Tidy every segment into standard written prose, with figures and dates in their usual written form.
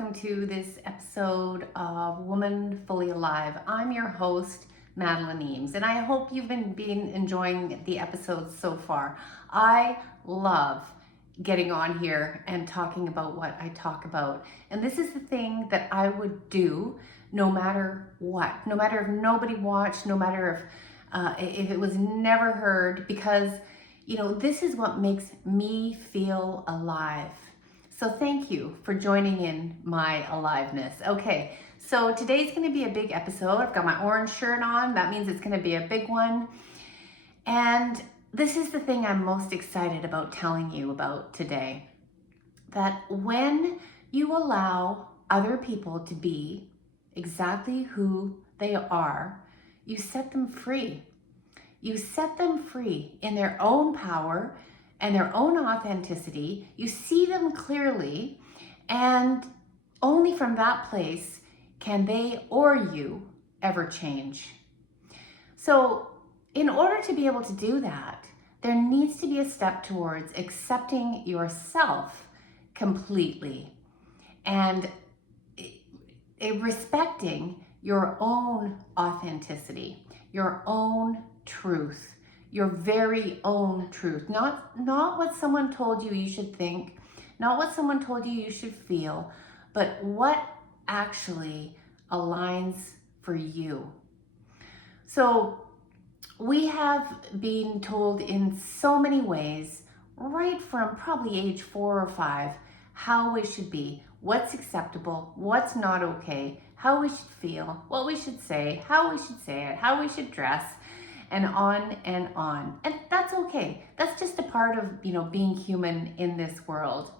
welcome to this episode of Woman Fully Alive. I'm your host, Madeleine, and I hope you've been enjoying the episodes so far. I love getting on here and talking about what I talk about. And this is the thing that I would do no matter what, no matter if nobody watched, no matter if it was never heard, because this is what makes me feel alive. So thank you for joining in my aliveness. Okay, so today's gonna be a big episode. I've got my orange shirt on. That means it's gonna be a big one. And this is the thing I'm most excited about telling you about today. That when you allow other people to be exactly who they are, you set them free. You set them free in their own power and their own authenticity. You see them clearly, and only from that place can they or you ever change. So in order to be able to do that, there needs to be a step towards accepting yourself completely and respecting your own authenticity, your own truth, your very own truth, not what someone told you should think, not what someone told you should feel, but what actually aligns for you. So we have been told in so many ways, right from probably age 4 or 5, how we should be, what's acceptable, what's not okay, how we should feel, what we should say, how we should say it, how we should dress, and on and on. And that's okay. That's just a part of, being human in this world.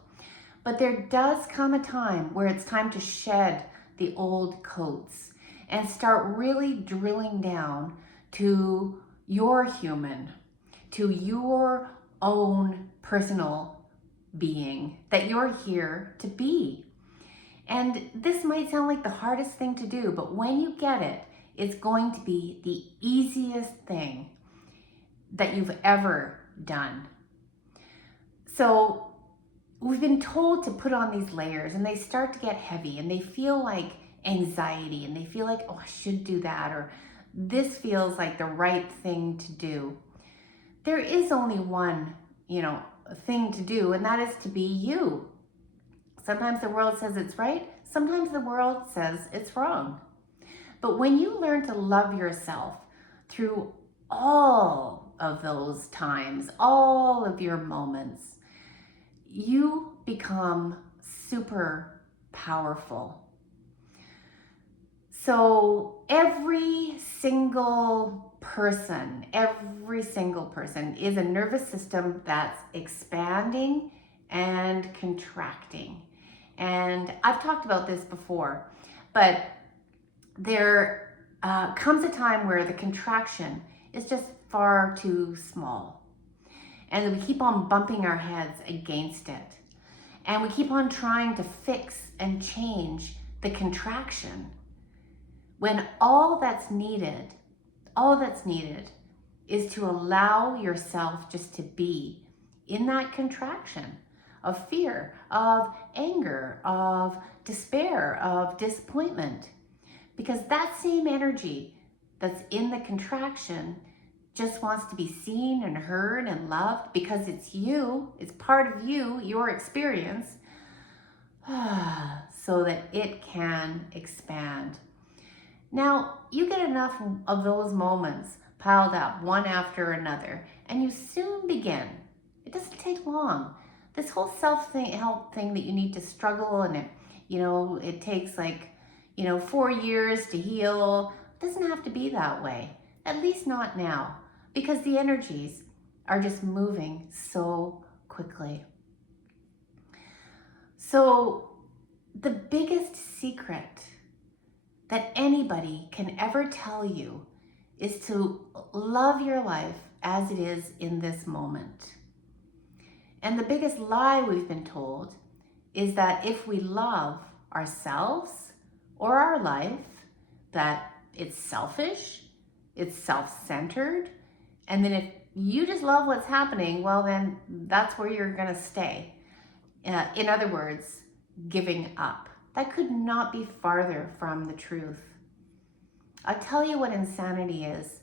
But there does come a time where it's time to shed the old coats and start really drilling down to your human, to your own personal being that you're here to be. And this might sound like the hardest thing to do, but when you get it, it's going to be the easiest thing that you've ever done. So we've been told to put on these layers, and they start to get heavy, and they feel like anxiety, and they feel like, oh, I should do that, or this feels like the right thing to do. There is only one, thing to do, and that is to be you. Sometimes the world says it's right. Sometimes the world says it's wrong. But when you learn to love yourself through all of those times, all of your moments, you become super powerful. So every single person is a nervous system that's expanding and contracting. And I've talked about this before, but there comes a time where the contraction is just far too small. And we keep on bumping our heads against it. And we keep on trying to fix and change the contraction, when all that's needed is to allow yourself just to be in that contraction of fear, of anger, of despair, of disappointment. Because that same energy that's in the contraction just wants to be seen and heard and loved, because it's you, it's part of you, your experience, so that it can expand. Now, you get enough of those moments piled up one after another, and you soon begin. It doesn't take long. This whole self-help thing that you need to struggle, and it takes 4 years to heal. It doesn't have to be that way, at least not now, because the energies are just moving so quickly. So the biggest secret that anybody can ever tell you is to love your life as it is in this moment. And the biggest lie we've been told is that if we love ourselves or our life, that it's selfish, it's self-centered, and then if you just love what's happening, well then that's where you're gonna stay. In other words, giving up. That could not be farther from the truth. I'll tell you what insanity is.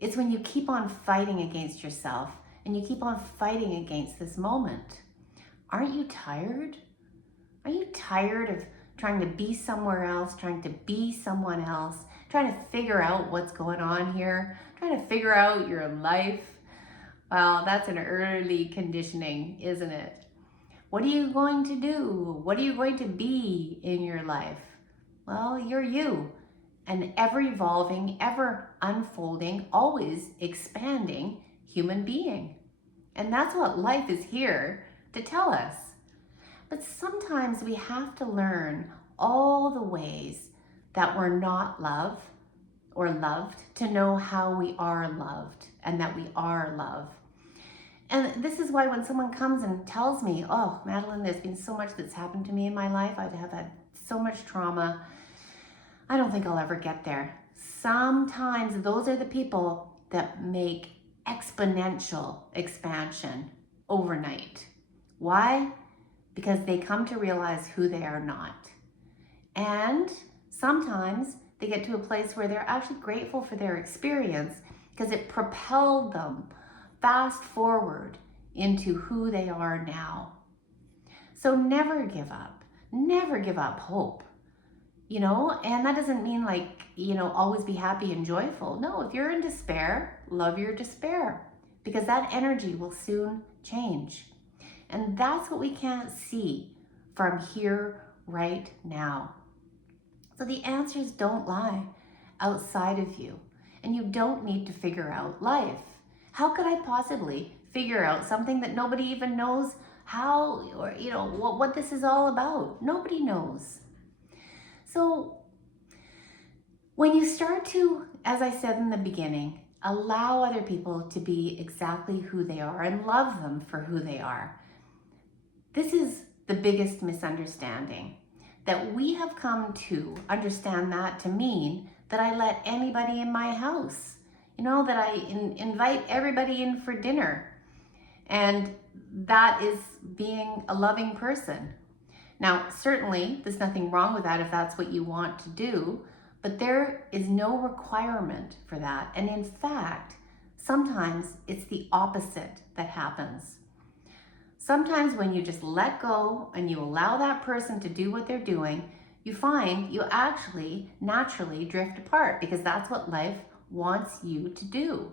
It's when you keep on fighting against yourself and you keep on fighting against this moment. Aren't you tired? Are you tired of trying to be somewhere else, trying to be someone else, trying to figure out what's going on here, trying to figure out your life? Well, that's an early conditioning, isn't it? What are you going to do? What are you going to be in your life? Well, you're you, an ever evolving, ever unfolding, always expanding human being. And that's what life is here to tell us. But sometimes we have to learn all the ways that we're not loved or loved to know how we are loved and that we are love. And this is why when someone comes and tells me, oh, Madeleine, there's been so much that's happened to me in my life. I have had so much trauma. I don't think I'll ever get there. Sometimes those are the people that make exponential expansion overnight. Why? Because they come to realize who they are not. And sometimes they get to a place where they're actually grateful for their experience because it propelled them fast forward into who they are now. So never give up hope, and that doesn't mean always be happy and joyful. No, if you're in despair, love your despair because that energy will soon change. And that's what we can't see from here right now. So the answers don't lie outside of you, and you don't need to figure out life. How could I possibly figure out something that nobody even knows how, or what this is all about? Nobody knows. So when you start to, as I said in the beginning, allow other people to be exactly who they are and love them for who they are, this is the biggest misunderstanding, that we have come to understand that to mean that I let anybody in my house, that I invite everybody in for dinner. And that is being a loving person. Now, certainly there's nothing wrong with that if that's what you want to do, but there is no requirement for that. And in fact, sometimes it's the opposite that happens. Sometimes when you just let go and you allow that person to do what they're doing, you find you actually naturally drift apart because that's what life wants you to do.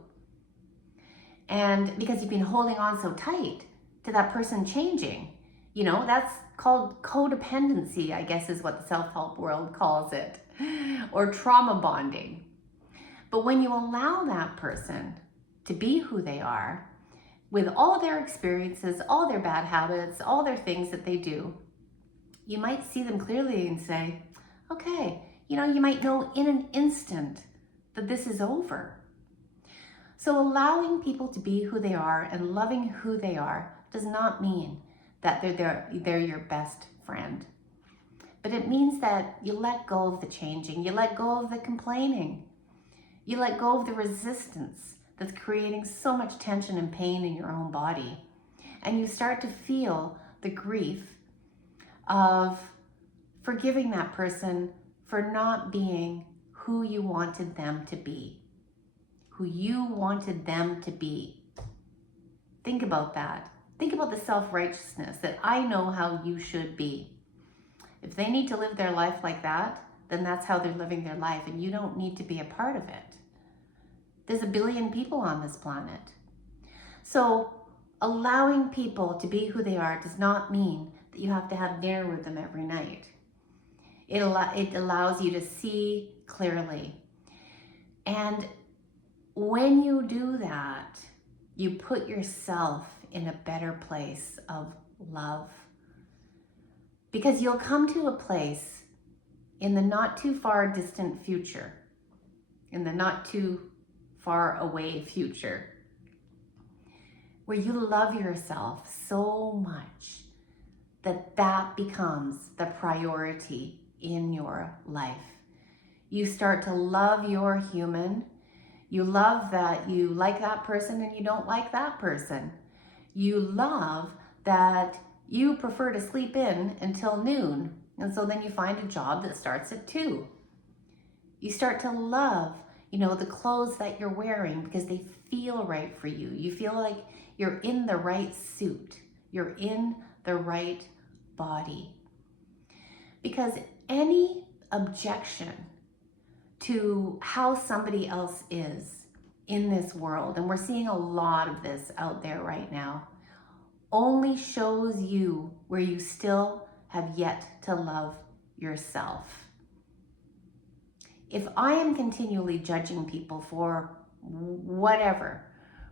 And because you've been holding on so tight to that person changing, that's called codependency, I guess is what the self-help world calls it, or trauma bonding. But when you allow that person to be who they are, with all their experiences, all their bad habits, all their things that they do, you might see them clearly and say, okay, you might know in an instant that this is over. So allowing people to be who they are and loving who they are does not mean that they're your best friend. But it means that you let go of the changing, you let go of the complaining, you let go of the resistance that's creating so much tension and pain in your own body. And you start to feel the grief of forgiving that person for not being who you wanted them to be. Who you wanted them to be. Think about that. Think about the self-righteousness that I know how you should be. If they need to live their life like that, then that's how they're living their life, and you don't need to be a part of it. There's 1 billion people on this planet. So allowing people to be who they are does not mean that you have to have dinner with them every night. It allows you to see clearly. And when you do that, you put yourself in a better place of love. Because you'll come to a place in the not too far distant future, in the not too far away future, where you love yourself so much that that becomes the priority in your life. You start to love your human. You love that you like that person and you don't like that person. You love that you prefer to sleep in until noon And so then you find a job that starts at 2. You start to love, the clothes that you're wearing because they feel right for you. You feel like you're in the right suit. You're in the right body. Because any objection to how somebody else is in this world, and we're seeing a lot of this out there right now, only shows you where you still have yet to love yourself. If I am continually judging people for whatever,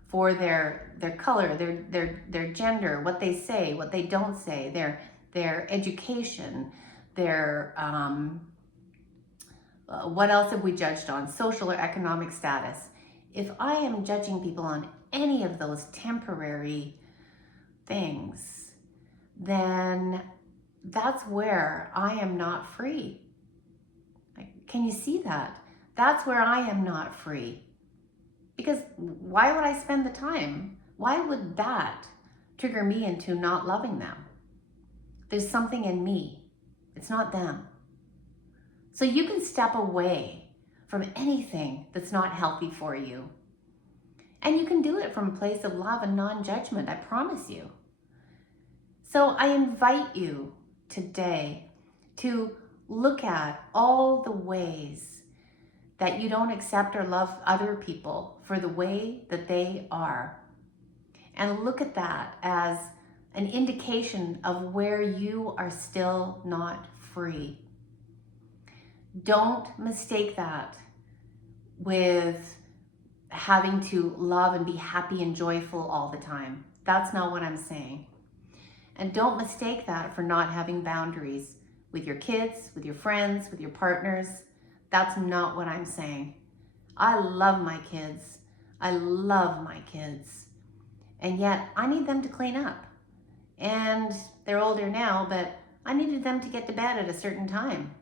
for their color, their gender, what they say, what they don't say, their education, their what else have we judged on? Social or economic status. If I am judging people on any of those temporary things, then that's where I am not free. Can you see that? That's where I am not free. Because why would I spend the time? Why would that trigger me into not loving them? There's something in me. It's not them. So you can step away from anything that's not healthy for you. And you can do it from a place of love and non-judgment, I promise you. So I invite you today to look at all the ways that you don't accept or love other people for the way that they are. And look at that as an indication of where you are still not free. Don't mistake that with having to love and be happy and joyful all the time. That's not what I'm saying. And don't mistake that for not having boundaries with your kids, with your friends, with your partners. That's not what I'm saying. I love my kids. I love my kids. And yet I need them to clean up. And they're older now, but I needed them to get to bed at a certain time.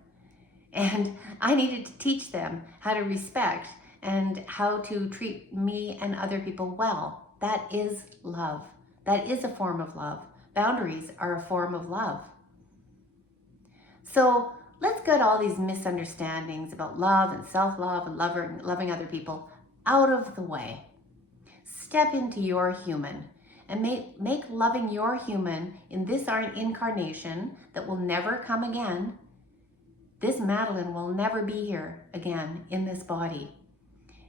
And I needed to teach them how to respect and how to treat me and other people well. That is love. That is a form of love. Boundaries are a form of love. So let's get all these misunderstandings about love and self-love and loving other people out of the way. Step into your human and make loving your human in this our incarnation that will never come again. This Madeleine will never be here again in this body.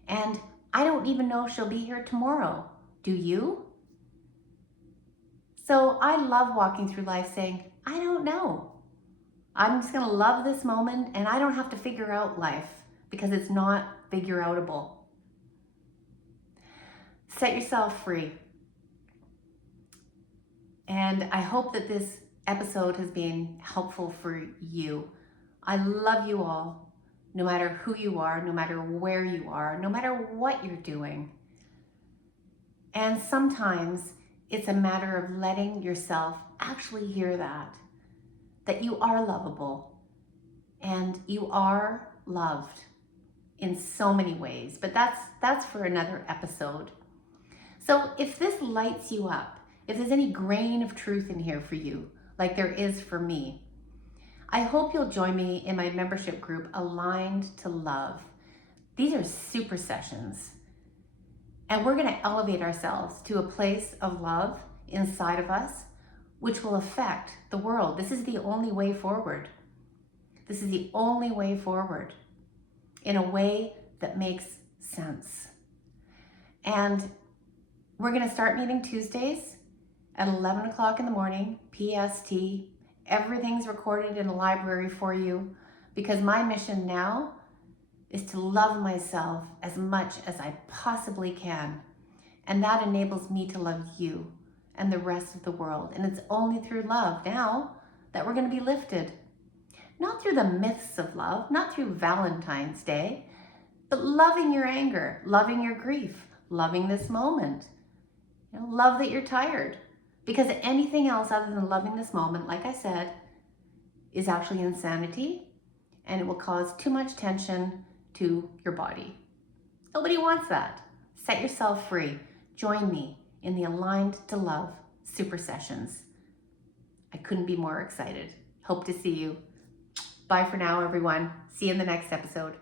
And I don't even know if she'll be here tomorrow. Do you? So I love walking through life saying, I don't know. I'm just gonna love this moment and I don't have to figure out life because it's not figure outable. Set yourself free. And I hope that this episode has been helpful for you. I love you all, no matter who you are, no matter where you are, no matter what you're doing. And sometimes it's a matter of letting yourself actually hear that you are lovable and you are loved in so many ways. But that's for another episode. So if this lights you up, if there's any grain of truth in here for you, like there is for me, I hope you'll join me in my membership group, Aligned to Love. These are super sessions. And we're gonna elevate ourselves to a place of love inside of us, which will affect the world. This is the only way forward. This is the only way forward in a way that makes sense. And we're gonna start meeting Tuesdays at 11 o'clock in the morning, PST. Everything's recorded in a library for you because my mission now is to love myself as much as I possibly can. And that enables me to love you and the rest of the world. And it's only through love now that we're gonna be lifted. Not through the myths of love, not through Valentine's Day, but loving your anger, loving your grief, loving this moment. Love that you're tired. Because anything else other than loving this moment, like I said, is actually insanity, and it will cause too much tension to your body. Nobody wants that. Set yourself free. Join me in the Aligned to Love Super Sessions. I couldn't be more excited. Hope to see you. Bye for now, everyone. See you in the next episode.